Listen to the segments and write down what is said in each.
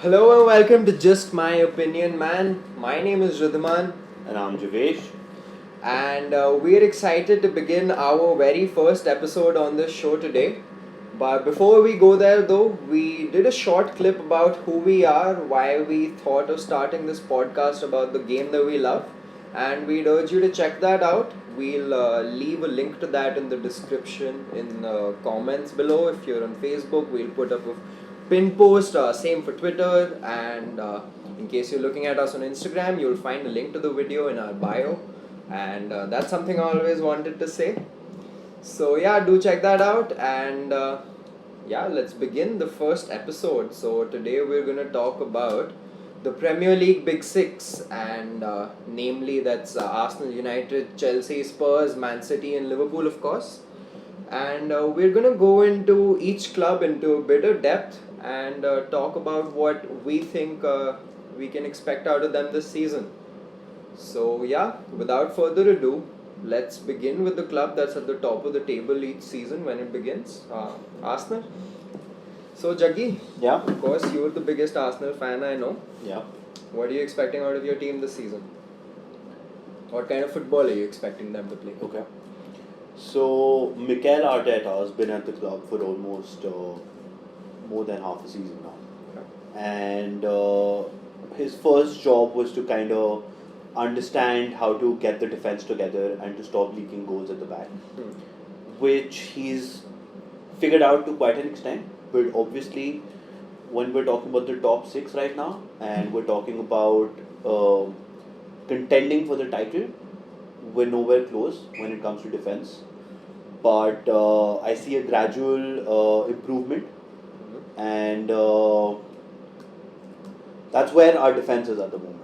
Hello and welcome to Just My Opinion, man. My name is Riddhiman, And I'm Jivesh. and we're excited to begin our very first episode on this show today. But before we go there, though, we did a short clip about who we are, why we thought of starting this podcast about the game that we love, and we'd urge you to check that out. We'll leave a link to that in the description in comments below. If you're on Facebook, we'll put up a pin post, same for Twitter, and in case you're looking at us on Instagram, you'll find a link to the video in our bio, and that's something I always wanted to say. So yeah, do check that out, and yeah, let's begin the first episode. So today we're gonna talk about the Premier League Big Six, and namely that's Arsenal, United, Chelsea, Spurs, Man City, and Liverpool, of course. And we're gonna go into each club into a bit of depth and talk about what we think we can expect out of them this season. So yeah, without further ado, let's begin with the club that's at the top of the table each season when it begins, Arsenal. So Juggy, Yeah. of course you're the biggest Arsenal fan I know. Yeah. What are you expecting out of your team this season? What kind of football are you expecting them to play? Okay. So Mikel Arteta has been at the club for almost more than half a season now, and his first job was to kind of understand how to get the defense together and to stop leaking goals at the back, Hmm. which he's figured out to quite an extent. But obviously, when we're talking about the top six right now, and we're talking about contending for the title, we're nowhere close when it comes to defense. But I see a gradual improvement, and that's where our defense is at the moment.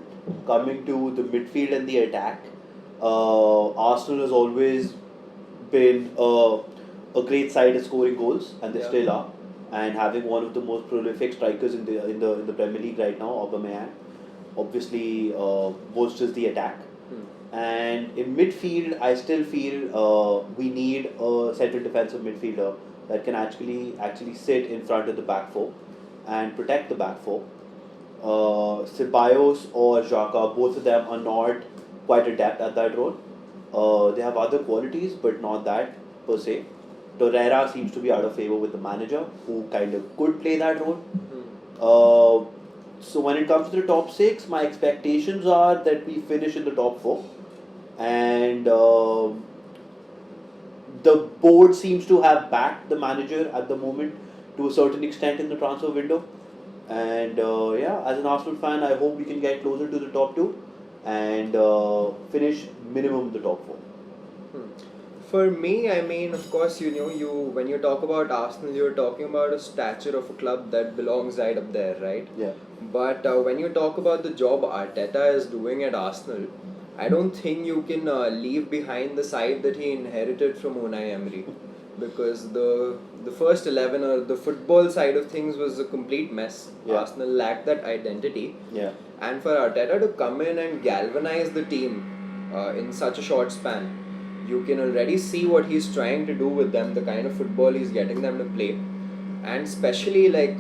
Coming to the midfield and the attack, Arsenal has always been a great side at scoring goals, and they Yeah. still are. And having one of the most prolific strikers in the Premier League right now, Aubameyang, obviously bolsters the attack. And in midfield, I still feel we need a central defensive midfielder that can actually sit in front of the back four and protect the back four. Ceballos or Xhaka, both of them are not quite adept at that role. They have other qualities, but not that per se. Torreira seems to be out of favor with the manager, who kind of could play that role. Uh, so when it comes to the top six, my expectations are that we finish in the top four, and the board seems to have backed the manager at the moment to a certain extent in the transfer window. And yeah, as an Arsenal fan, I hope we can get closer to the top two and finish minimum the top four. For me, I mean, of course, you know, you when you talk about Arsenal, you're talking about a stature of a club that belongs right up there, right? Yeah. But when you talk about the job Arteta is doing at Arsenal, I don't think you can leave behind the side that he inherited from Unai Emery, because the first 11 or the football side of things was a complete mess. Yeah. Arsenal lacked that identity, Yeah. and for Arteta to come in and galvanize the team in such a short span, you can already see what he's trying to do with them, the kind of football he's getting them to play, and especially like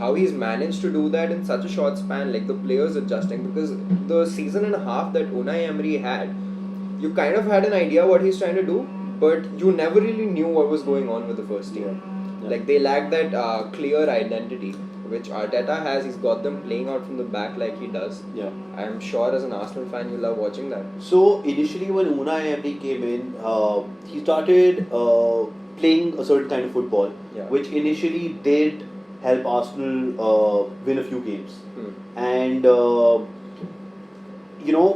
how he's managed to do that in such a short span, like the players adjusting, because the season and a half that Unai Emery had, you kind of had an idea what he's trying to do, but you never really knew what was going on with the first team. Yeah. Like they lacked that clear identity, which Arteta has. He's got them playing out from the back like he does. Yeah. I'm sure as an Arsenal fan you love watching that. So initially, when Unai Emery came in, he started playing a certain kind of football, Yeah. which initially did help Arsenal win a few games. And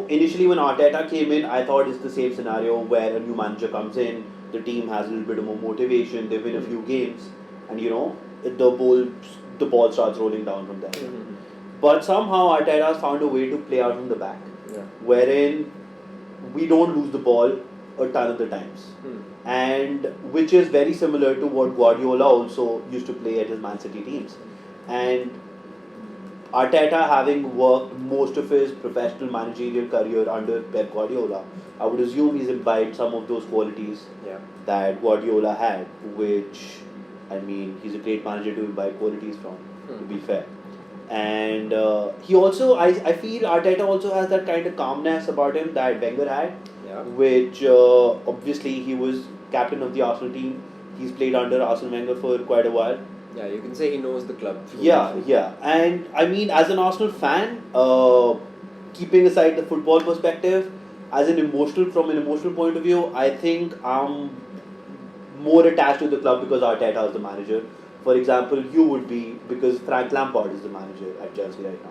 initially when Arteta came in, I thought it's the same scenario where a new manager comes in, the team has a little bit more motivation, they win a few games, and the ball starts rolling down from there. But somehow Arteta has found a way to play out from the back, Yeah. wherein we don't lose the ball a ton of the times. And which is very similar to what Guardiola also used to play at his Man City teams. And Arteta, having worked most of his professional managerial career under Pep Guardiola, I would assume he's imbibed some of those qualities Yeah. that Guardiola had, which, I mean, he's a great manager to imbibe qualities from, to be fair. And he also, I feel Arteta also has that kind of calmness about him that Wenger had, Yeah. which obviously he was captain of the Arsenal team. He's played under Arsene Wenger for quite a while. Yeah, you can say he knows the club. Yeah. And I mean, as an Arsenal fan, keeping aside the football perspective, as from an emotional point of view, I think I'm more attached to the club because Arteta is the manager. For example, you would be because Frank Lampard is the manager at Chelsea right now.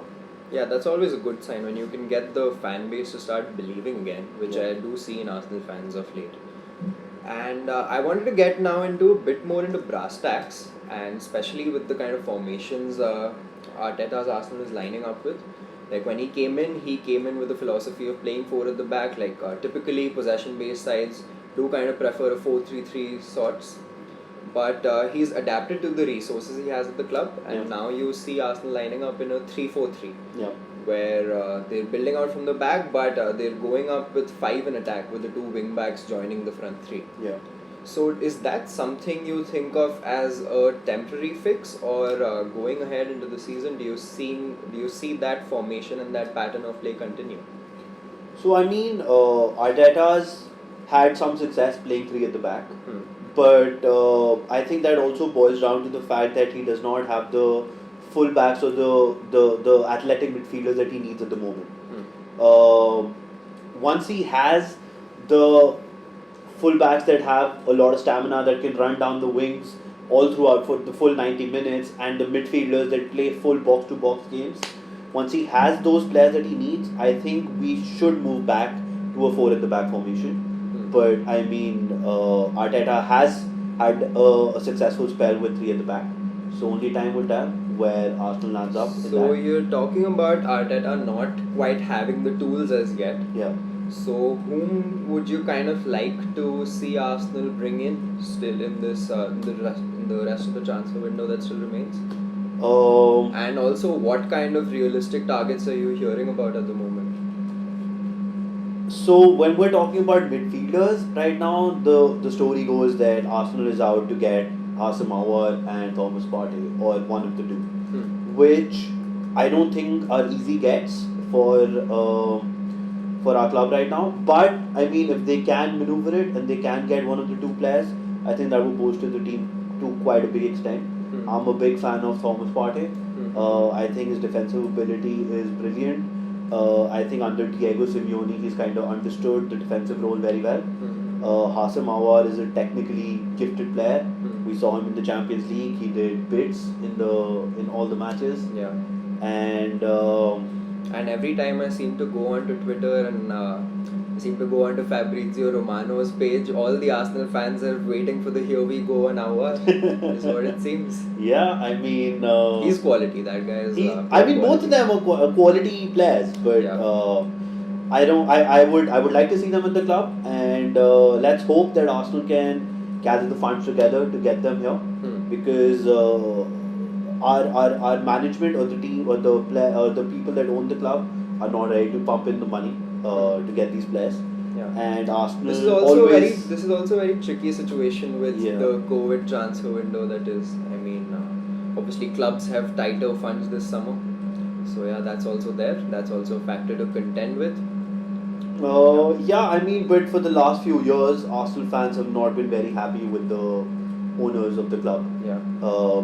Yeah, that's always a good sign when you can get the fan base to start believing again, which I do see in Arsenal fans of late. And I wanted to get now into a bit more into brass tacks, and especially with the kind of formations Arteta's Arsenal is lining up with. Like when he came in with the philosophy of playing four at the back. Like typically possession-based sides do kind of prefer a 4-3-3 sorts, but he's adapted to the resources he has at the club, and now you see Arsenal lining up in a 3-4-3. Yeah. Where they're building out from the back, but they're going up with five in attack with the two wing backs joining the front three. Yeah. So is that something you think of as a temporary fix, or going ahead into the season, do you see that formation and that pattern of play continue? So I mean, Arteta's had some success playing three at the back, but I think that also boils down to the fact that he does not have the full backs or the athletic midfielders that he needs at the moment. Once he has the full backs that have a lot of stamina that can run down the wings all throughout for the full 90 minutes, and the midfielders that play full box to box games, once he has those players that he needs, I think we should move back to a four at the back formation. But I mean, Arteta has had a successful spell with three at the back. So only time will tell where Arsenal lands up. So you're talking about Arteta not quite having the tools as yet. Yeah. So whom would you kind of like to see Arsenal bring in still in this in the rest of the transfer window that still remains? And also, what kind of realistic targets are you hearing about at the moment? So when we're talking about midfielders right now, the story goes that Arsenal is out to get Asamoah and Thomas Partey, or one of the two, which I don't think are easy gets for our club right now. But I mean, if they can maneuver it and they can get one of the two players, I think that will bolster the team to quite a big extent. I'm a big fan of Thomas Partey. I think his defensive ability is brilliant. I think under Diego Simeone, he's kind of understood the defensive role very well. Hassan Mawar is a technically gifted player. We saw him in the Champions League. He did bits in all the matches. Yeah. And every time I seem to go onto Twitter and I seem to go onto Fabrizio Romano's page, all the Arsenal fans are waiting for the "Here we go" an hour. Is what it seems. Yeah, I mean, he's quality. That guy is. I mean, both of them are quality players, but I would like to see them at the club, and let's hope that Arsenal can gather the funds together to get them here, because our management or the team or the people that own the club are not ready to pump in the money to get these players. Yeah. And Arsenal this is also a very tricky situation with the COVID transfer window. That is, I mean, obviously clubs have tighter funds this summer, so yeah, that's also there. That's also a factor to contend with. I mean, but for the last few years, Arsenal fans have not been very happy with the owners of the club. Yeah.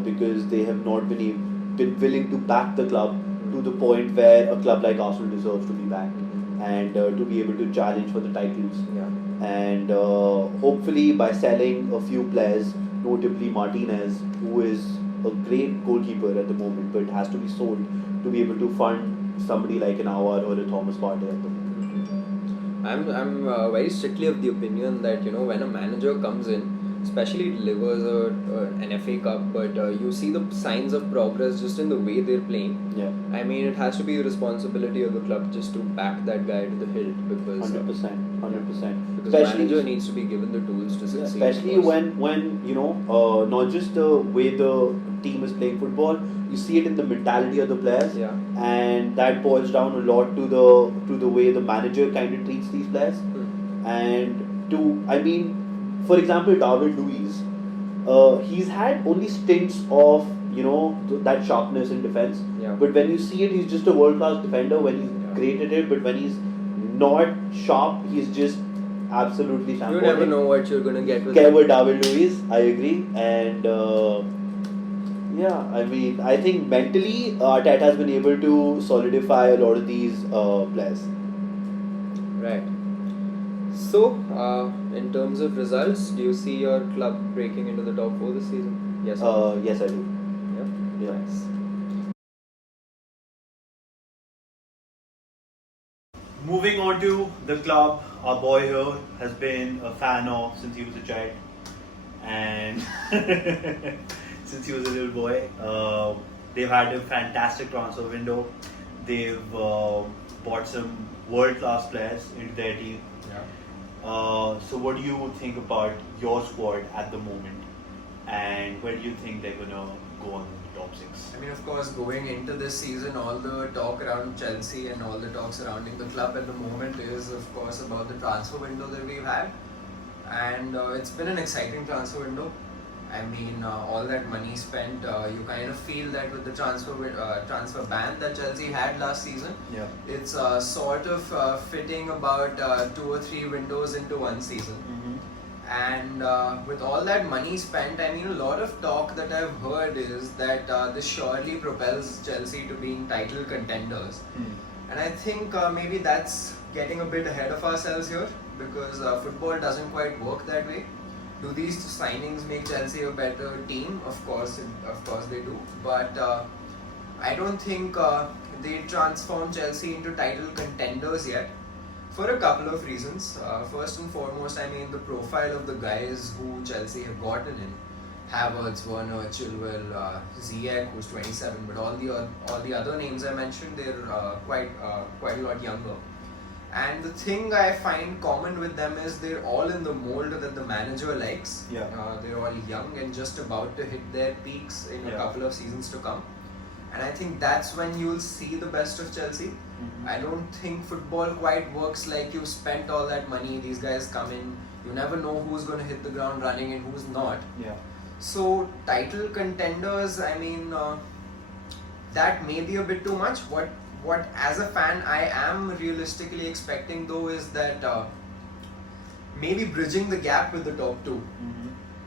Because they have not been willing to back the club to the point where a club like Arsenal deserves to be backed and to be able to challenge for the titles. Yeah. And hopefully by selling a few players, notably Martinez, who is a great goalkeeper at the moment, but has to be sold to be able to fund somebody like an Awar or a Thomas Partey at the moment. I'm very strictly of the opinion that when a manager comes in, especially delivers an FA Cup, but you see the signs of progress just in the way they're playing. Yeah. I mean, it has to be the responsibility of the club just to back that guy to the hilt, because 100%. Because the manager needs to be given the tools to succeed. Especially when not just the way the team is playing football, you see it in the mentality of the players, and that boils down a lot to the way the manager kind of treats these players. For example, David Luiz, he's had only stints of that sharpness in defense. Yeah. But when you see it, he's just a world class defender. When he's great at it, but when he's not sharp, he's just absolutely shambolic. You never know what you're gonna get with David Luiz, I agree, and I mean, I think mentally Arteta has been able to solidify a lot of these players. Right. So, in terms of results, do you see your club breaking into the top 4 this season? Yes. Yes, I do. Yeah. Nice. Moving on to the club, our boy here has been a fan of since he was a child, and since he was a little boy. They've had a fantastic transfer window. They've bought some world-class players into their team. Yeah. So what do you think about your squad at the moment, and where do you think they're gonna go on the top 6? I mean, of course, going into this season, all the talk around Chelsea and all the talk surrounding the club at the moment is, of course, about the transfer window that we've had. And it's been an exciting transfer window. I mean, all that money spent, you kind of feel that with the transfer ban that Chelsea had last season, it's sort of fitting about 2 or 3 windows into one season. And with all that money spent, I mean, a lot of talk that I've heard is that this surely propels Chelsea to being title contenders. And I think maybe that's getting a bit ahead of ourselves here, because football doesn't quite work that way. Do these signings make Chelsea a better team? Of course they do. But I don't think they transform Chelsea into title contenders yet, for a couple of reasons. First and foremost, I mean, the profile of the guys who Chelsea have gotten in. Havertz, Werner, Chilwell, Ziyech, who's 27, but all the other names I mentioned, they're quite a lot younger. And the thing I find common with them is they're all in the mold that the manager likes. They're all young and just about to hit their peaks in a couple of seasons to come. And I think that's when you'll see the best of Chelsea. I don't think football quite works like you spent all that money, these guys come in, you never know who's going to hit the ground running and who's not. So title contenders, I mean, that may be a bit too much. What as a fan I am realistically expecting though is that maybe bridging the gap with the top 2.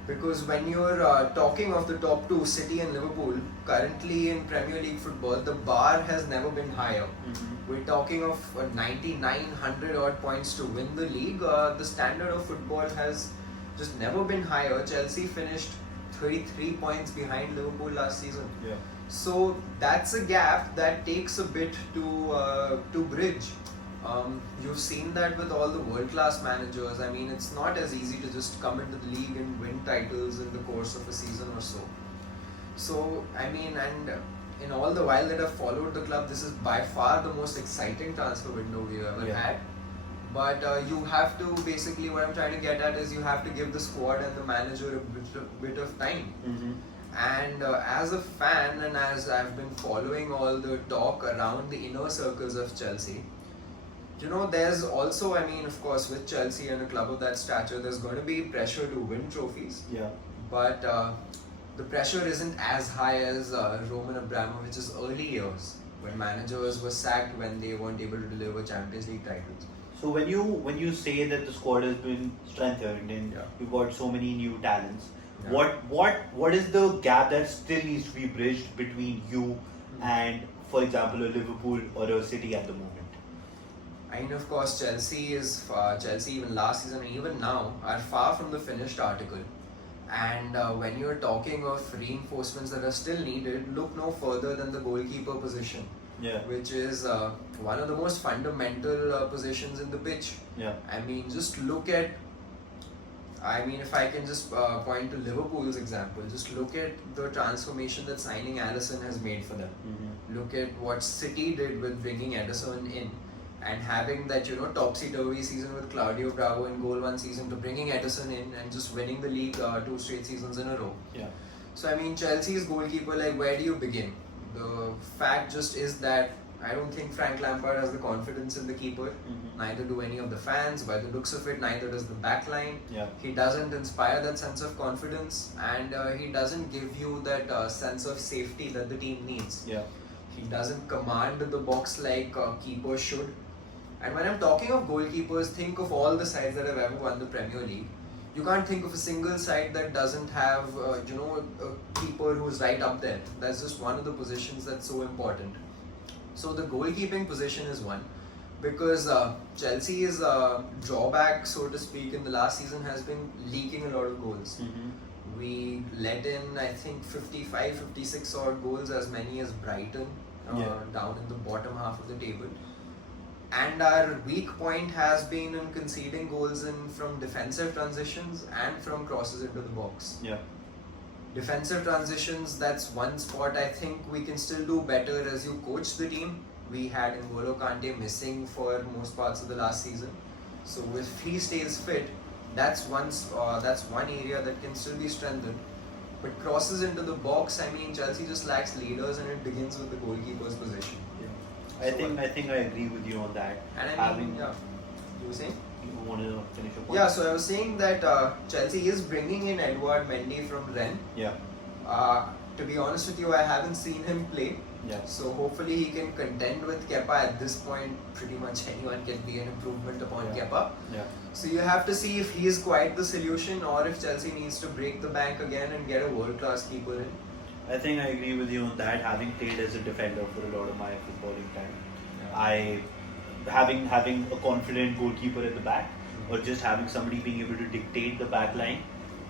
Because when you're talking of the top 2, City and Liverpool, currently in Premier League football, the bar has never been higher. We're talking of 9,900 odd points to win the league. The standard of football has just never been higher. Chelsea finished 33 points behind Liverpool last season. So that's a gap that takes a bit to bridge. You've seen that with all the world-class managers. I mean, it's not as easy to just come into the league and win titles in the course of a season or so. So, I mean, and in all the while that I've followed the club, this is by far the most exciting transfer window we've ever had. But you have to, basically what I'm trying to get at is you have to give the squad and the manager a bit of time. And as a fan, and as I've been following all the talk around the inner circles of Chelsea, you know, there's also, I mean, of course, with Chelsea and a club of that stature, there's going to be pressure to win trophies. But the pressure isn't as high as Roman Abramovich's early years, when managers were sacked when they weren't able to deliver Champions League titles. So when you say that the squad has been strengthened and you've got so many new talents, what is the gap that still needs to be bridged between you and, for example, a Liverpool or a City at the moment? I mean, of course, Chelsea even last season and even now are far from the finished article. And when you're talking of reinforcements that are still needed, look no further than the goalkeeper position, which is one of the most fundamental positions in the pitch. I mean, just look at, if I can just point to Liverpool's example, just look at the transformation that signing Alisson has made for them. Look at what City did with bringing Ederson in and having that, topsy-turvy season with Claudio Bravo in goal one season to bringing Ederson in and just winning the league 2 straight seasons in a row. So, I mean, Chelsea's goalkeeper, like, where do you begin? The fact just is that, I don't think Frank Lampard has the confidence in the keeper. Neither do any of the fans. By the looks of it, neither does the backline. Yeah. He doesn't inspire that sense of confidence, and he doesn't give you that sense of safety that the team needs. Yeah. He doesn't command the box like keepers should. And when I'm talking of goalkeepers, think of all the sides that have ever won the Premier League. You can't think of a single side that doesn't have, a keeper who's right up there. That's just one of the positions that's so important. So the goalkeeping position is one, because Chelsea's drawback, so to speak, in the last season has been leaking a lot of goals. We let in, I think, 55, 56 odd goals, as many as Brighton, down in the bottom half of the table. And our weak point has been in conceding goals from defensive transitions and from crosses into the box. Yeah. Defensive transitions, that's one spot I think we can still do better as you coach the team. We had N'Golo Kante missing for most parts of the last season. So if he stays fit, that's one area that can still be strengthened. But crosses into the box, I mean, Chelsea just lacks leaders, and it begins with the goalkeeper's position. I think I agree with you on that. And I mean, you were saying? You want to finish your point? Yeah, so I was saying that Chelsea is bringing in Edouard Mendy from Rennes. Yeah. To be honest with you, I haven't seen him play. Yeah. So hopefully he can contend with Kepa. At this point, pretty much anyone can be an improvement upon Kepa. Yeah. So you have to see if he is quite the solution, or if Chelsea needs to break the bank again and get a world-class keeper in. I think I agree with you on that. Having played as a defender for a lot of my footballing time, having a confident goalkeeper at the back, or just having somebody being able to dictate the back line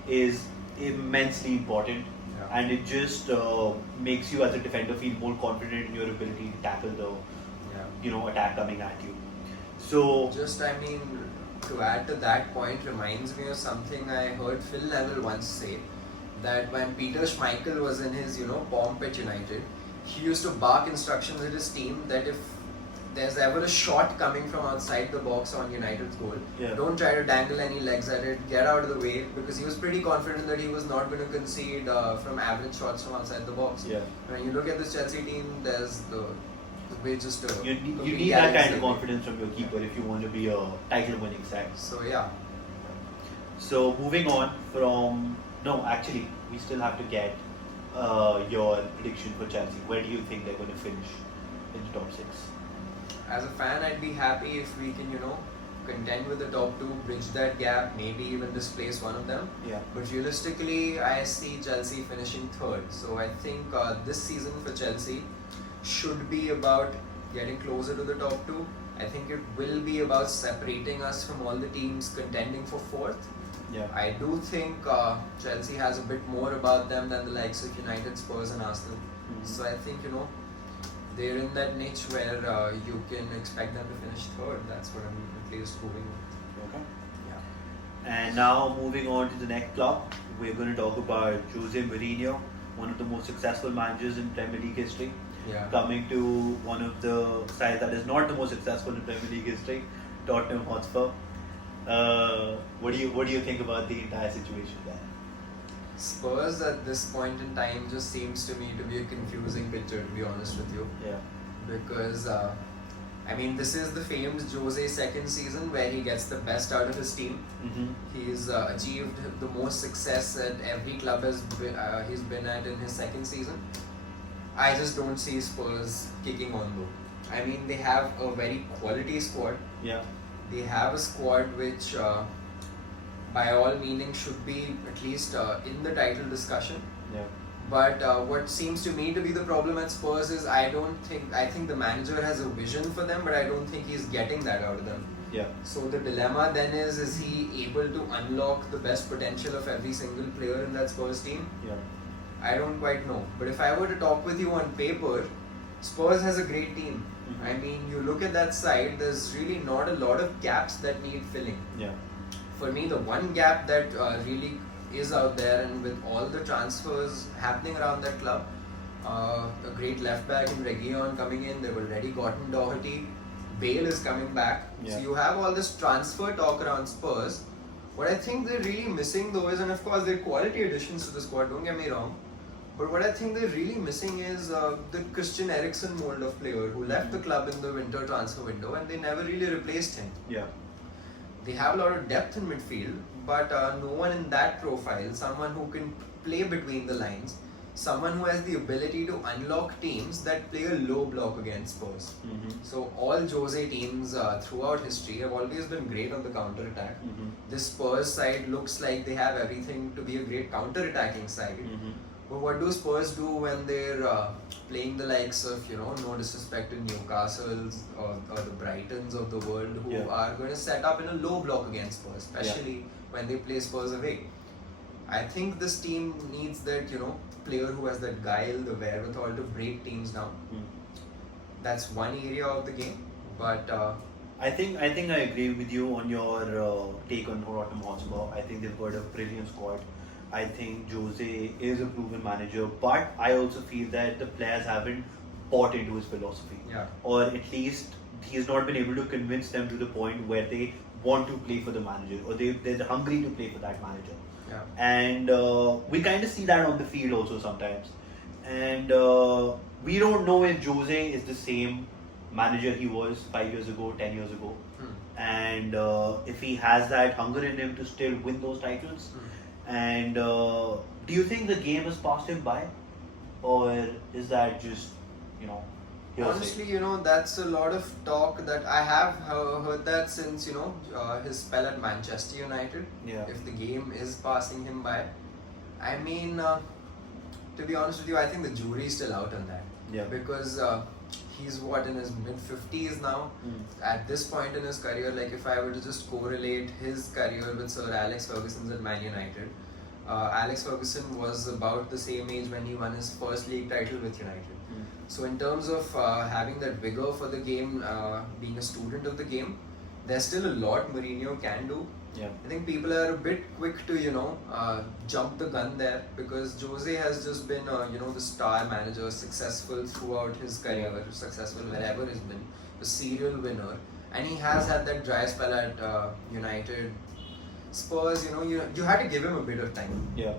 is immensely important. Yeah. And it just makes you as a defender feel more confident in your ability to tackle the attack coming at you. So to add to that point, reminds me of something I heard Phil Neville once say, that when Peter Schmeichel was in his pomp at United, he used to bark instructions at his team that if there's ever a shot coming from outside the box on United's goal, don't try to dangle any legs at it, get out of the way, because he was pretty confident that he was not going to concede from average shots from outside the box. Yeah. When you look at this Chelsea team, there's you need that kind of confidence from your keeper if you want to be a title winning side. So moving on from actually we still have to get your prediction for Chelsea. Where do you think they're going to finish in the top 6? As a fan, I'd be happy if we can, contend with the top 2, bridge that gap, maybe even displace one of them. Yeah. But realistically, I see Chelsea finishing 3rd. So I think this season for Chelsea should be about getting closer to the top 2. I think it will be about separating us from all the teams contending for 4th. Yeah. I do think Chelsea has a bit more about them than the likes of United, Spurs and Arsenal. So I think, they're in that niche where you can expect them to finish 3rd. That's what I'm at least moving with. Okay. Yeah. And now moving on to the next club, we're going to talk about Jose Mourinho, one of the most successful managers in Premier League history. Yeah. Coming to one of the sides that is not the most successful in Premier League history, Tottenham Hotspur. What do you think about the entire situation there? Spurs at this point in time just seems to me to be a confusing picture, to be honest with you. Yeah. Because this is the famed Jose second season where he gets the best out of his team. He's achieved the most success at every club he's been at in his second season. I just don't see Spurs kicking on though. They have a very quality squad. Yeah. They have a squad which by all meaning should be at least in the title discussion. Yeah. But what seems to me to be the problem at Spurs is I think the manager has a vision for them, but I don't think he's getting that out of them. Yeah. So the dilemma then is he able to unlock the best potential of every single player in that Spurs team? Yeah. I don't quite know. But if I were to talk with you on paper, Spurs has a great team. You look at that side, there's really not a lot of gaps that need filling. Yeah. For me, the one gap that really is out there, and with all the transfers happening around that club, a great left back in Reguilon coming in, they've already gotten Doherty, Bale is coming back. Yeah. So you have all this transfer talk around Spurs. What I think they're really missing though is, and of course they're quality additions to the squad, don't get me wrong, But what I think they're really missing is the Christian Eriksen mold of player who left the club in the winter transfer window and they never really replaced him. Yeah. They have a lot of depth in midfield, but no one in that profile, someone who can play between the lines, someone who has the ability to unlock teams that play a low block against Spurs. So all Jose teams throughout history have always been great on the counter attack. This Spurs side looks like they have everything to be a great counter attacking side. But what do Spurs do when they're playing the likes of, no disrespect to Newcastle's or the Brightons of the world who are going to set up in a low block against Spurs, especially when they play Spurs away. I think this team needs that, player who has that guile, the wherewithal to break teams down. That's one area of the game, but I think I agree with you on your take on Tottenham Hotspur. I think they've got a brilliant squad. I think Jose is a proven manager, but I also feel that the players haven't bought into his philosophy. Yeah. Or at least he's not been able to convince them to the point where they want to play for the manager or they're hungry to play for that manager. Yeah. And we kind of see that on the field also sometimes. And we don't know if Jose is the same manager he was 5 years ago, 10 years ago. And if he has that hunger in him to still win those titles. And do you think the game has passed him by? Or is that just, hearsay? Honestly, that's a lot of talk that I have heard that since, his spell at Manchester United. Yeah. If the game is passing him by. I mean, to be honest with you, I think the jury is still out on that. Yeah. Because he's in his mid-50s now. At this point in his career, like if I were to just correlate his career with Sir Alex Ferguson's at Man United, Alex Ferguson was about the same age when he won his first league title with United. So in terms of having that vigor for the game, being a student of the game, there's still a lot Mourinho can do. Yeah. I think people are a bit quick to, jump the gun there because Jose has just been, the star manager, successful throughout his career, successful wherever he's been, a serial winner. And he has had that dry spell at United. Spurs, you had to give him a bit of time. Yeah.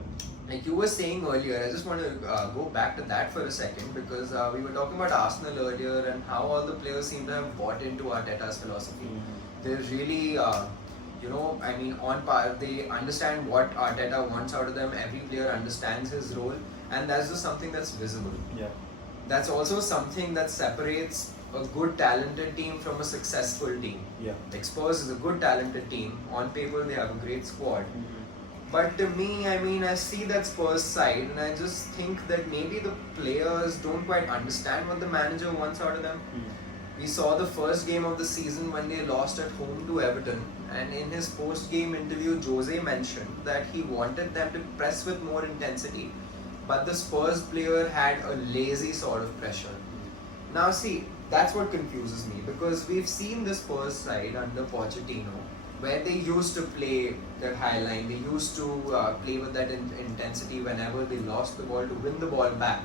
Like you were saying earlier, I just want to go back to that for a second because we were talking about Arsenal earlier and how all the players seem to have bought into Arteta's philosophy. They're really, on par. They understand what Arteta wants out of them. Every player understands his role, and that's just something that's visible. Yeah. That's also something that separates a good talented team from a successful team. Yeah. Like Spurs is a good talented team. On paper, they have a great squad. But to me, I see that Spurs side and I just think that maybe the players don't quite understand what the manager wants out of them. We saw the first game of the season when they lost at home to Everton, and in his post-game interview, Jose mentioned that he wanted them to press with more intensity, but the Spurs player had a lazy sort of pressure. Now see, that's what confuses me because we've seen the Spurs side under Pochettino where they used to play that high line, they used to play with that intensity whenever they lost the ball to win the ball back.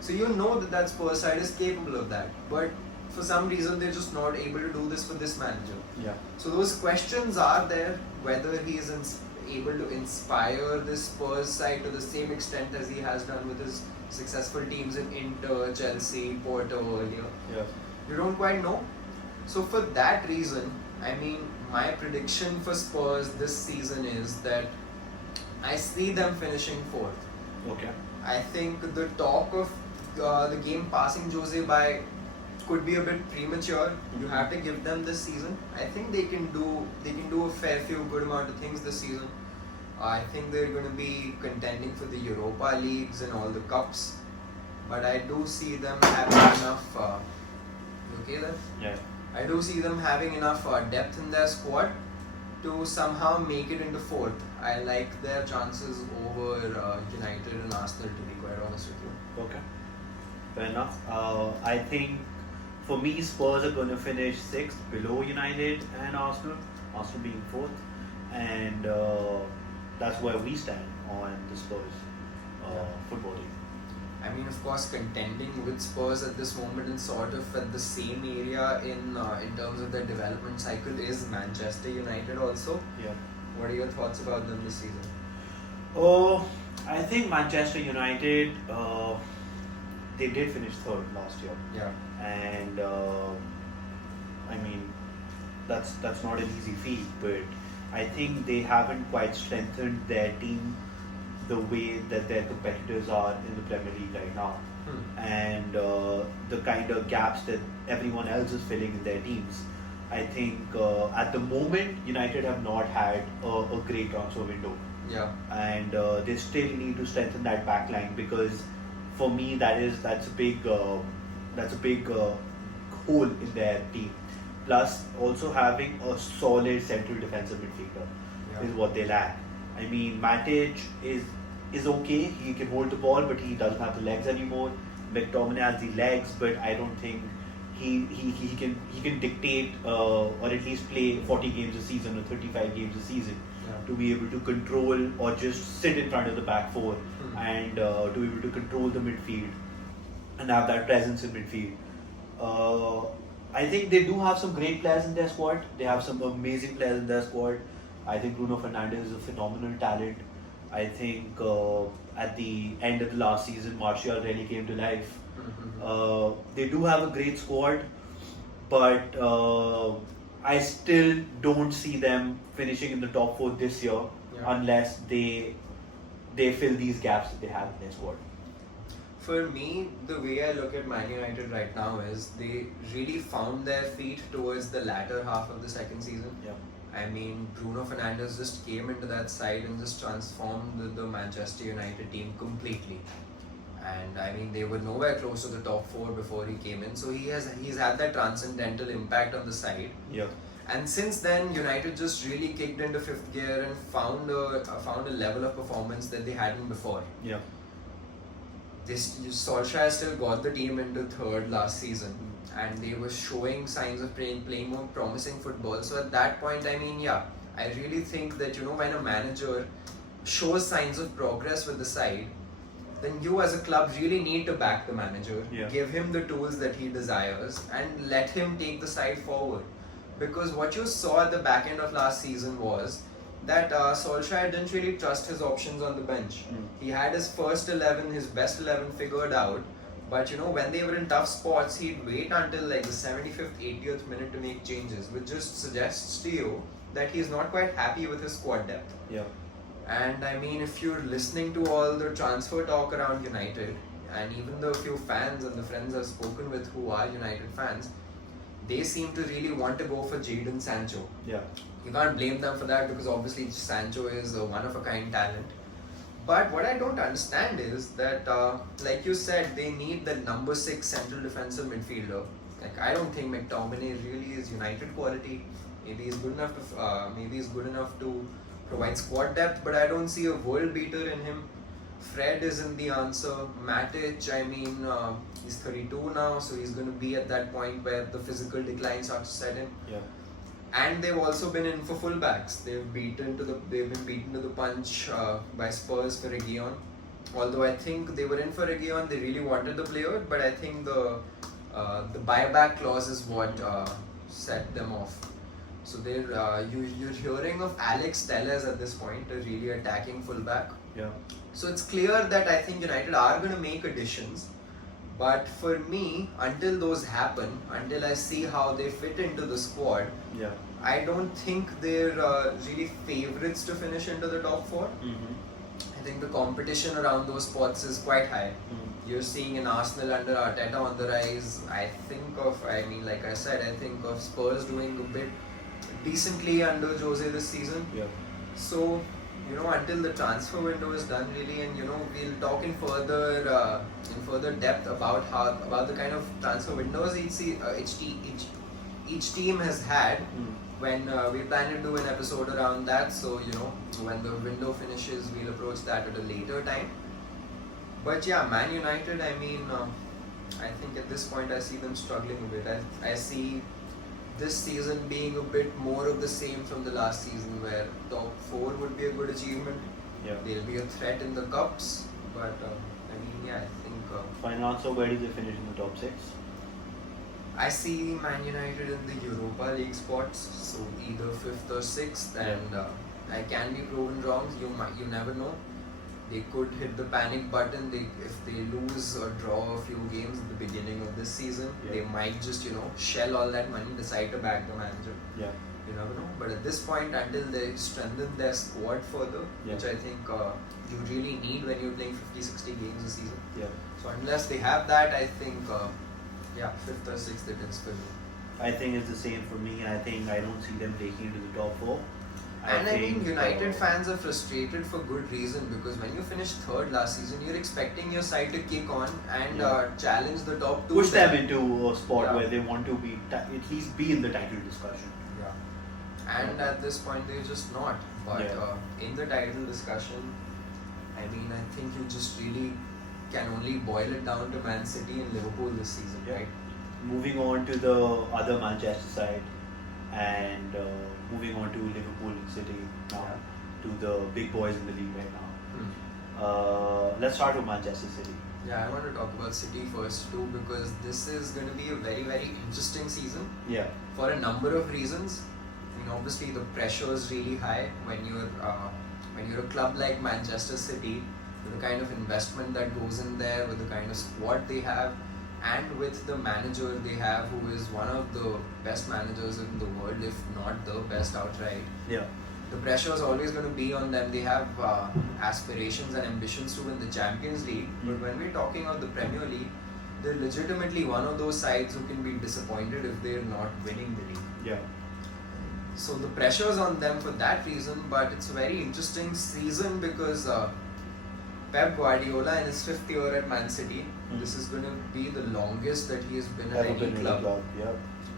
So you know that Spurs side is capable of that, but for some reason they're just not able to do this for this manager. Yeah. So those questions are there, whether he is able to inspire this Spurs side to the same extent as he has done with his successful teams in Inter, Chelsea, Porto earlier. Yeah. You don't quite know. So for that reason, my prediction for Spurs this season is that I see them finishing fourth. Okay. I think the talk of the game passing Jose by could be a bit premature. You have to give them this season. I think they can do a fair few good amount of things this season. I think they're going to be contending for the Europa Leagues and all the cups. But I do see them having enough. You okay there? Yeah. I do see them having enough depth in their squad to somehow make it into fourth. I like their chances over United and Arsenal, to be quite honest with you. Okay. Fair enough. I think for me, Spurs are going to finish sixth below United and Arsenal. Arsenal being fourth, and that's where we stand on the Spurs football team. Of course, contending with Spurs at this moment and sort of at the same area in terms of their development cycle is Manchester United also. Yeah. What are your thoughts about them this season? Oh, I think Manchester United, they did finish third last year. Yeah. And I mean, that's not an easy feat, but I think they haven't quite strengthened their team the way that their competitors are in the Premier League right now. And the kind of gaps that everyone else is filling in their teams. I think at the moment, United have not had a great transfer window. Yeah. And they still need to strengthen that back line, because for me that's a big hole in their team. Plus, also having a solid central defensive midfielder is what they lack. I mean, Matic is okay. He can hold the ball, but he doesn't have the legs anymore. McTominay has the legs, but I don't think he can dictate or at least play 40 games a season or 35 games a season to be able to control or just sit in front of the back four and to be able to control the midfield and have that presence in midfield. I think they do have some great players in their squad. They have some amazing players in their squad. I think Bruno Fernandes is a phenomenal talent. I think at the end of the last season, Martial really came to life. They do have a great squad, but I still don't see them finishing in the top four this year unless they fill these gaps that they have in their squad. For me, the way I look at Man United right now is they really found their feet towards the latter half of the second season. Yeah. I mean, Bruno Fernandes just came into that side and just transformed the Manchester United team completely. And I mean, they were nowhere close to the top four before he came in. So he's had that transcendental impact on the side. Yeah. And since then, United just really kicked into fifth gear and found a level of performance that they hadn't before. Yeah. Solskjaer still got the team into third last season, and they were showing signs of playing more promising football. So at that point, I mean, I really think that when a manager shows signs of progress with the side, then you as a club really need to back the manager, give him the tools that he desires, and let him take the side forward. Because what you saw at the back end of last season was that Solskjaer didn't really trust his options on the bench. He had his first 11, his best 11 figured out, but when they were in tough spots, he'd wait until like the 75th, 80th minute to make changes, which just suggests to you that he's not quite happy with his squad depth. Yeah. And I mean, if you're listening to all the transfer talk around United, and even the few fans and the friends I've spoken with who are United fans, they seem to really want to go for Jadon Sancho. Yeah. You can't blame them for that, because obviously Sancho is a one-of-a-kind talent. But what I don't understand is that, like you said, they need the number 6 central defensive midfielder. Like, I don't think McTominay really is United quality. Maybe he's good enough to provide squad depth, but I don't see a world beater in him. Fred isn't the answer. Matic, I mean, he's 32 now, so he's going to be at that point where the physical decline starts to set in. Yeah. And they've also been in for fullbacks. They've been beaten to the punch by Spurs for Reguilon. Although I think they were in for Reguilon, they really wanted the player, but I think the buyback clause is what set them off. So you're hearing of Alex Telles at this point, a really attacking fullback. Yeah. So it's clear that I think United are going to make additions. But for me, until those happen, until I see how they fit into the squad, I don't think they're really favourites to finish into the top 4. I think the competition around those spots is quite high. You're seeing an Arsenal under Arteta on the rise. Like I said, I think of Spurs doing a bit decently under Jose this season. Yeah. So, until the transfer window is done really, and we'll talk in further depth about the kind of transfer windows each team has had. When we plan to do an episode around that, so when the window finishes, we'll approach that at a later time. But Man United, I mean, I think at this point I see them struggling a bit. I see this season being a bit more of the same from the last season, where top 4 would be a good achievement. They'll be a threat in the cups, but I think... Final answer, where do they finish in the top 6? I see Man United in the Europa League spots, so either 5th or 6th, and I can be proven wrong, you never know. they could hit the panic button. If they lose or draw a few games at the beginning of this season, they might just shell all that money, decide to back the manager. Yeah. You never know. But at this point, until they strengthen their squad further, which I think you really need when you're playing 50-60 games a season. Yeah. So unless they have that, I think 5th or 6th it is for me. I think it's the same for me, and I think I don't see them taking it to the top 4. I think United fans are frustrated for good reason, because when you finished 3rd last season, you're expecting your side to kick on and challenge the top 2. Push them into a spot where they want to be at least be in the title discussion. Yeah. And at this point, they're just not. But in the title discussion, I mean, I think you just really can only boil it down to Man City and Liverpool this season, right? Moving on to the other Manchester side, and moving on to Liverpool and City now, to the big boys in the league right now. Let's start with Manchester City. Yeah, I want to talk about City first too, because this is going to be a very, very interesting season. Yeah. For a number of reasons. I mean, obviously the pressure is really high when you're a club like Manchester City, with the kind of investment that goes in there, with the kind of squad they have, and with the manager they have, who is one of the best managers in the world, if not the best outright. Yeah. The pressure is always going to be on them. They have aspirations and ambitions to win the Champions League, but when we're talking of the Premier League, they're legitimately one of those sides who can be disappointed if they're not winning the league. Yeah. So the pressure is on them for that reason, but it's a very interesting season because Pep Guardiola in his 5th year at Man City, this is going to be the longest that he has been at any club. Yeah.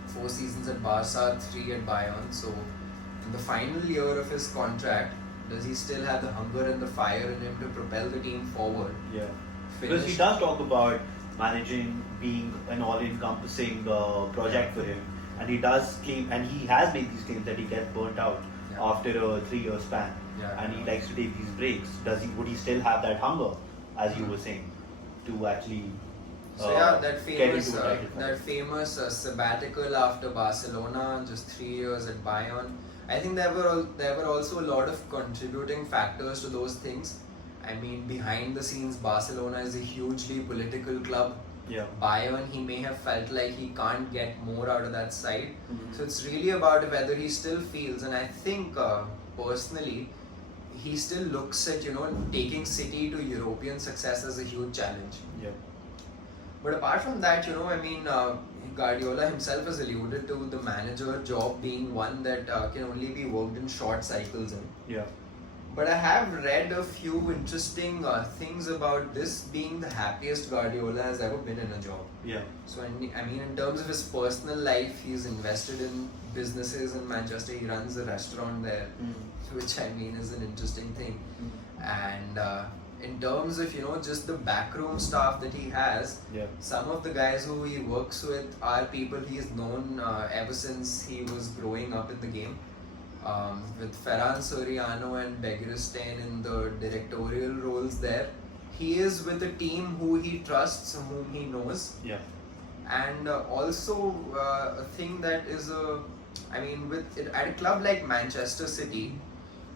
4 seasons at Barca, 3 at Bayern. So in the final year of his contract, does he still have the hunger and the fire in him to propel the team forward? Yeah. Because he does talk about managing being an all-encompassing project for him, and he does claim, and he has made these claims, that he gets burnt out after a 3-year span, and he likes to take these breaks. Would he still have that hunger, as you were saying, to actually that famous sabbatical after Barcelona, just 3 years at Bayern. I think there were also a lot of contributing factors to those things. I mean, behind the scenes, Barcelona is a hugely political club. Yeah. Bayern, he may have felt like he can't get more out of that side. So it's really about whether he still feels, and I think personally, he still looks at taking City to European success as a huge challenge. Yeah. But apart from that, I mean, Guardiola himself has alluded to the manager job being one that can only be worked in short cycles in. Yeah. But I have read a few interesting things about this being the happiest Guardiola has ever been in a job. Yeah. So, I mean, in terms of his personal life, he's invested in businesses in Manchester. He runs a restaurant there, which I mean is an interesting thing. And in terms of just the backroom staff that he has, some of the guys who he works with are people he's known ever since he was growing up in the game. With Ferran Soriano and Begiristain in the directorial roles there, he is with a team who he trusts, whom he knows. Yeah. And also a thing that is at a club like Manchester City,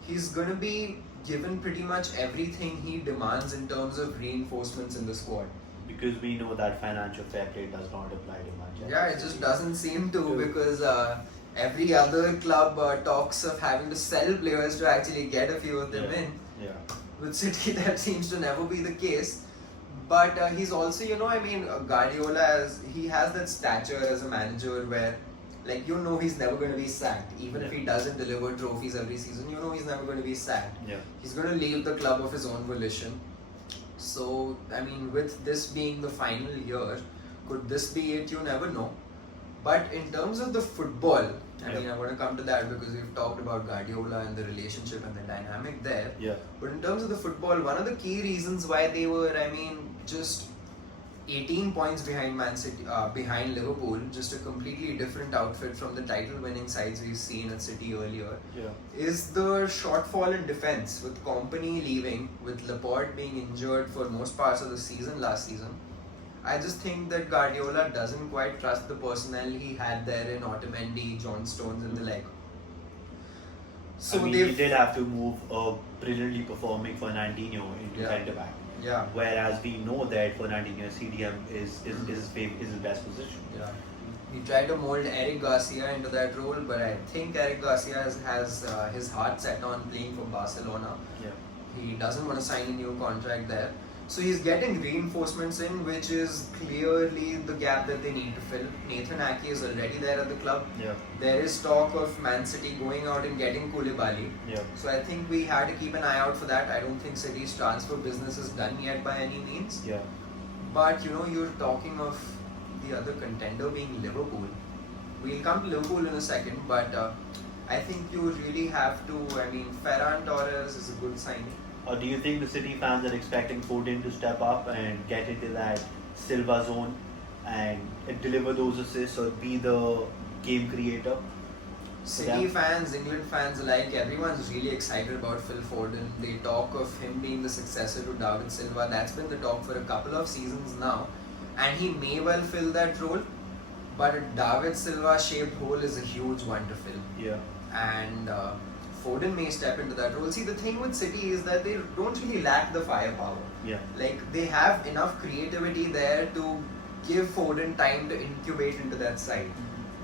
he's gonna be given pretty much everything he demands in terms of reinforcements in the squad. Because we know that financial fair play does not apply to Manchester. Yeah, it just doesn't seem to, because every other club talks of having to sell players to actually get a few of them in. Yeah. With City, that seems to never be the case. But he's also, Guardiola, he has that stature as a manager where, he's never going to be sacked. Even if he doesn't deliver trophies every season, he's never going to be sacked. Yeah. He's going to leave the club of his own volition. So, I mean, with this being the final year, could this be it? You never know. But in terms of the football, I mean, I want to come to that because we've talked about Guardiola and the relationship and the dynamic there. Yeah. But in terms of the football, one of the key reasons why they were, just 18 points behind Man City, behind Liverpool, just a completely different outfit from the title-winning sides we've seen at City earlier, is the shortfall in defense, with Kompany leaving, with Laporte being injured for most parts of the season last season. I just think that Guardiola doesn't quite trust the personnel he had there in Otamendi, John Stones and the like. So I mean, he did have to move a brilliantly performing Fernandinho into centre back. Yeah. Whereas we know that Fernandinho CDM is his best position. Yeah. He tried to mold Eric Garcia into that role, but I think Eric Garcia has his heart set on playing for Barcelona. Yeah. He doesn't want to sign a new contract there. So he's getting reinforcements in, which is clearly the gap that they need to fill. Nathan Ake is already there at the club. Yeah. There is talk of Man City going out and getting Koulibaly. Yeah. So I think we had to keep an eye out for that. I don't think City's transfer business is done yet by any means. Yeah. But you're talking of the other contender being Liverpool. We'll come to Liverpool in a second, but I think you really have to. I mean, Ferran Torres is a good signing. Or do you think the City fans are expecting Foden to step up and get into that Silva zone and deliver those assists or be the game creator? City fans, England fans alike, everyone's really excited about Phil Foden. They talk of him being the successor to David Silva. That's been the talk for a couple of seasons now. And he may well fill that role. But a David Silva shaped hole is a huge one to fill. Yeah. And Foden may step into that role. See, the thing with City is that they don't really lack the firepower. Yeah. Like, they have enough creativity there to give Foden time to incubate into that side.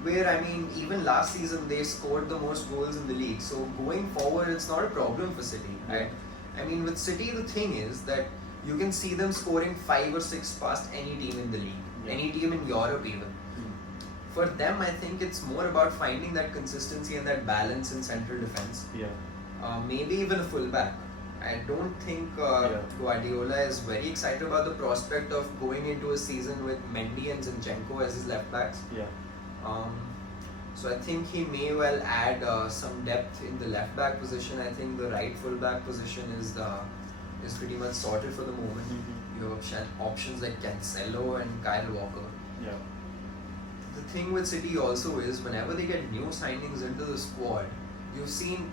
Where, I mean, even last season they scored the most goals in the league. So going forward, it's not a problem for City, right? I mean, with City, the thing is that you can see them scoring 5 or 6 past any team in the league, any team in Europe even. For them, I think it's more about finding that consistency and that balance in central defense. Yeah. Maybe even a fullback. I don't think Guardiola is very excited about the prospect of going into a season with Mendy and Zinchenko as his left backs. Yeah. So I think he may well add some depth in the left back position. I think the right full back position is pretty much sorted for the moment. You have options like Cancelo and Kyle Walker. Yeah. The thing with City also is whenever they get new signings into the squad, you've seen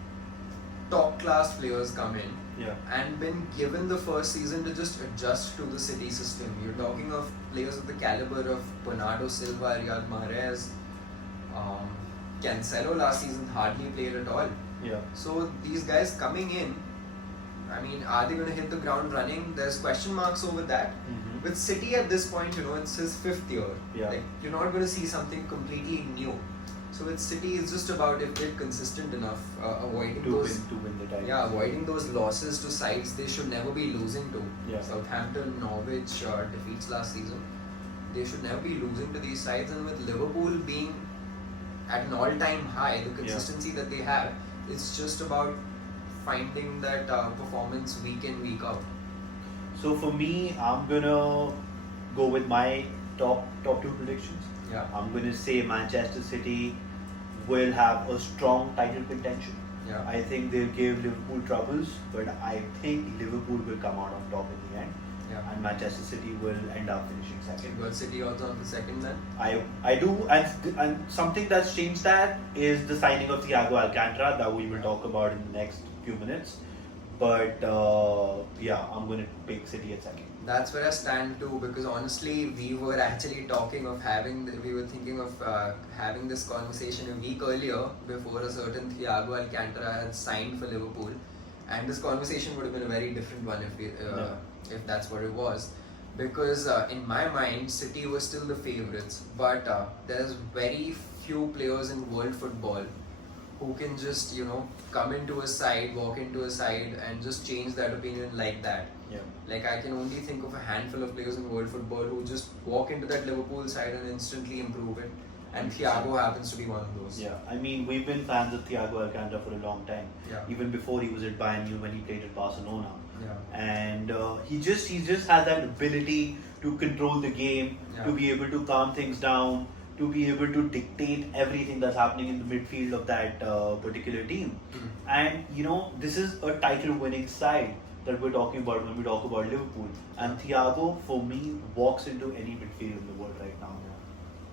top class players come in and been given the first season to just adjust to the City system. You're talking of players of the caliber of Bernardo Silva, Riyad Mahrez, Cancelo last season hardly played at all. Yeah. So these guys coming in, I mean, are they going to hit the ground running? There's question marks over that. With City at this point, it's his 5th year. Yeah. Like, you're not going to see something completely new. So with City, it's just about if they're consistent enough, avoiding to those win the title. Yeah, avoiding those losses to sides they should never be losing to. Yeah. Southampton, Norwich defeats last season. They should never be losing to these sides. And with Liverpool being at an all-time high, the consistency that they have, it's just about finding that performance week in, week out. So for me, I'm gonna go with my top 2 predictions. Yeah. I'm gonna say Manchester City will have a strong title contention. Yeah. I think they'll give Liverpool troubles, but I think Liverpool will come out on top in the end. Yeah. And Manchester City will end up finishing second. Good City also on the second then? I do, and something that's changed that is the signing of Thiago Alcantara that we will talk about in the next few minutes. But I'm going to pick City at second. That's where I stand too, because honestly, we were actually talking of we were thinking of having this conversation a week earlier before a certain Thiago Alcantara had signed for Liverpool, and this conversation would have been a very different one if that's what it was, because in my mind, City was still the favourites, but there's very few players in world football who can just come into a side, walk into a side and just change that opinion like that. Yeah. Like, I can only think of a handful of players in world football who just walk into that Liverpool side and instantly improve it, and Thiago happens to be one of those. Yeah, I mean, we've been fans of Thiago Alcantara for a long time. Yeah. Even before he was at Bayern Munich when he played at Barcelona. Yeah. And he just has that ability to control the game, to be able to calm things down, to be able to dictate everything that's happening in the midfield of that particular team. And this is a title winning side that we're talking about when we talk about Liverpool. And Thiago, for me, walks into any midfield in the world right now.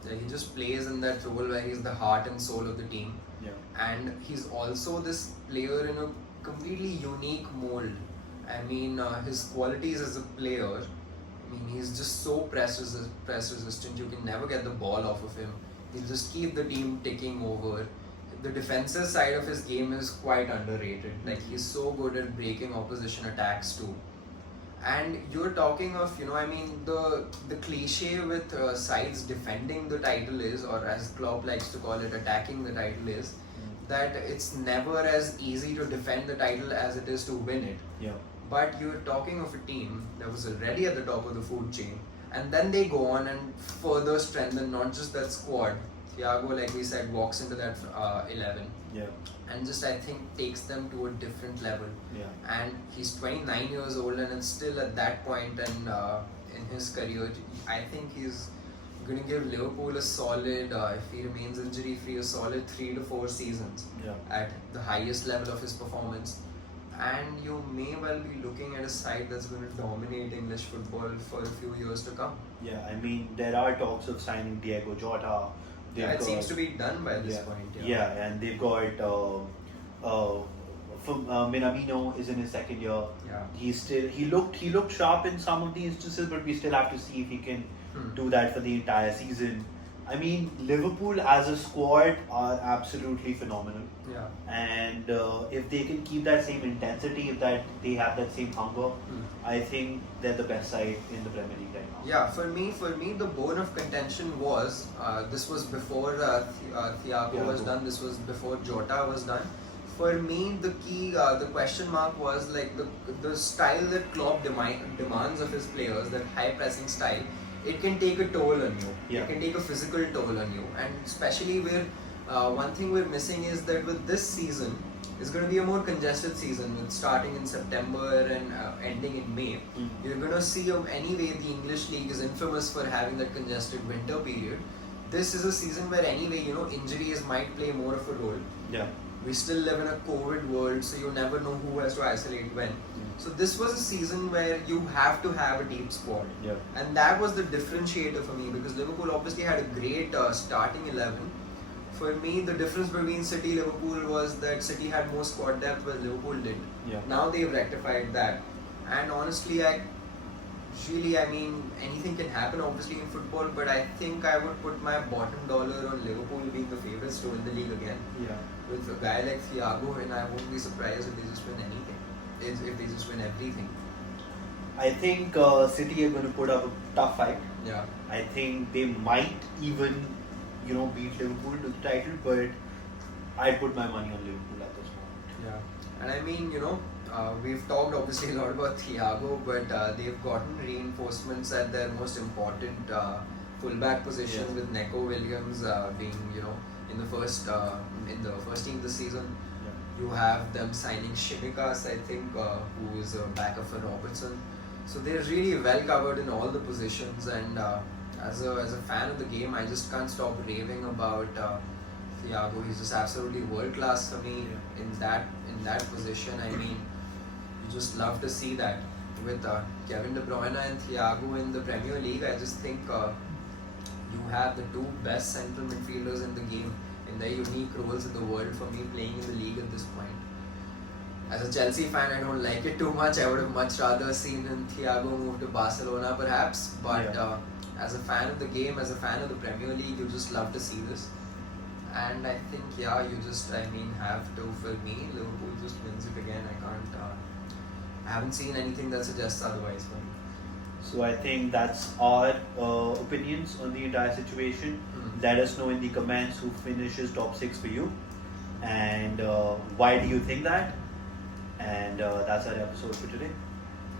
Yeah, he just plays in that role where he's the heart and soul of the team. Yeah. And he's also this player in a completely unique mold. I mean, his qualities as a player, I mean, he's just so press resistant. You can never get the ball off of him. He'll just keep the team ticking over. the defensive side of his game is quite underrated. Like he's so good at breaking opposition attacks too. And you're talking of, I mean, the cliche with sides defending the title is, or as Klopp likes to call it, attacking the title is, that it's never as easy to defend the title as it is to win it. Yeah. But you're talking of a team that was already at the top of the food chain, and then they go on and further strengthen not just that squad. Thiago, like we said, walks into that 11. Yeah. And just, I think, takes them to a different level. Yeah. And he's 29 years old, and it's still at that point in his career, I think he's going to give Liverpool a solid, if he remains injury free, a solid 3 to 4 seasons at the highest level of his performance. And you may well be looking at a side that's going to dominate English football for a few years to come. Yeah, I mean, there are talks of signing Diego Jota. It seems to be done by this point. Yeah, and they've got Minamino is in his second year. Yeah. He looked sharp in some of the instances, but we still have to see if he can do that for the entire season. I mean, Liverpool as a squad are absolutely phenomenal. Yeah. And if they can keep that same intensity, if that they have that same hunger, I think they're the best side in the Premier League right now. Yeah, for me, the bone of contention was this was before Thiago was done. This was before Jota was done. For me, the key, the question mark was like the style that Klopp demands of his players, that high pressing style. It can take a toll on you. Yeah. It can take a physical toll on you, and especially where one thing we're missing is that with this season, it's going to be a more congested season with starting in September and ending in May. You're going to see anyway the English league is infamous for having that congested winter period. This is a season where anyway injuries might play more of a role. Yeah. We still live in a COVID world, so you never know who has to isolate when. So this was a season where you have to have a deep squad. Yeah. And that was the differentiator for me, because Liverpool obviously had a great starting 11. For me, the difference between City and Liverpool was that City had more squad depth, while Liverpool didn't. Yeah. Now they've rectified that. And honestly, anything can happen obviously in football, but I think I would put my bottom dollar on Liverpool being the favourites to win the league again. Yeah. With a guy like Thiago, and I won't be surprised if they just win anything. If they just win everything. I think City are going to put up a tough fight. Yeah. I think they might even, beat Liverpool to the title, but I put my money on Liverpool at this moment. Yeah. And I mean, we've talked obviously a lot about Thiago, but they've gotten reinforcements at their most important fullback positions, with Neco Williams being, in the first team this season. You have them signing Shimikas, I think, who is a backup for Robertson. So they're really well covered in all the positions, and as a fan of the game, I just can't stop raving about Thiago. He's just absolutely world class for me in that position. I mean, you just love to see that. With Kevin De Bruyne and Thiago in the Premier League, I just think you have the two best central midfielders in the game, in their unique roles in the world, for me, playing in the league at this point. As a Chelsea fan, I don't like it too much. I would have much rather seen Thiago move to Barcelona perhaps, but as a fan of the game, as a fan of the Premier League, you just love to see this. And I think, you just, have to, for me, Liverpool just wins it again. I haven't seen anything that suggests otherwise for me. So I think that's our opinions on the entire situation. Let us know in the comments who finishes top 6 for you, and why do you think that. And that's our episode for today.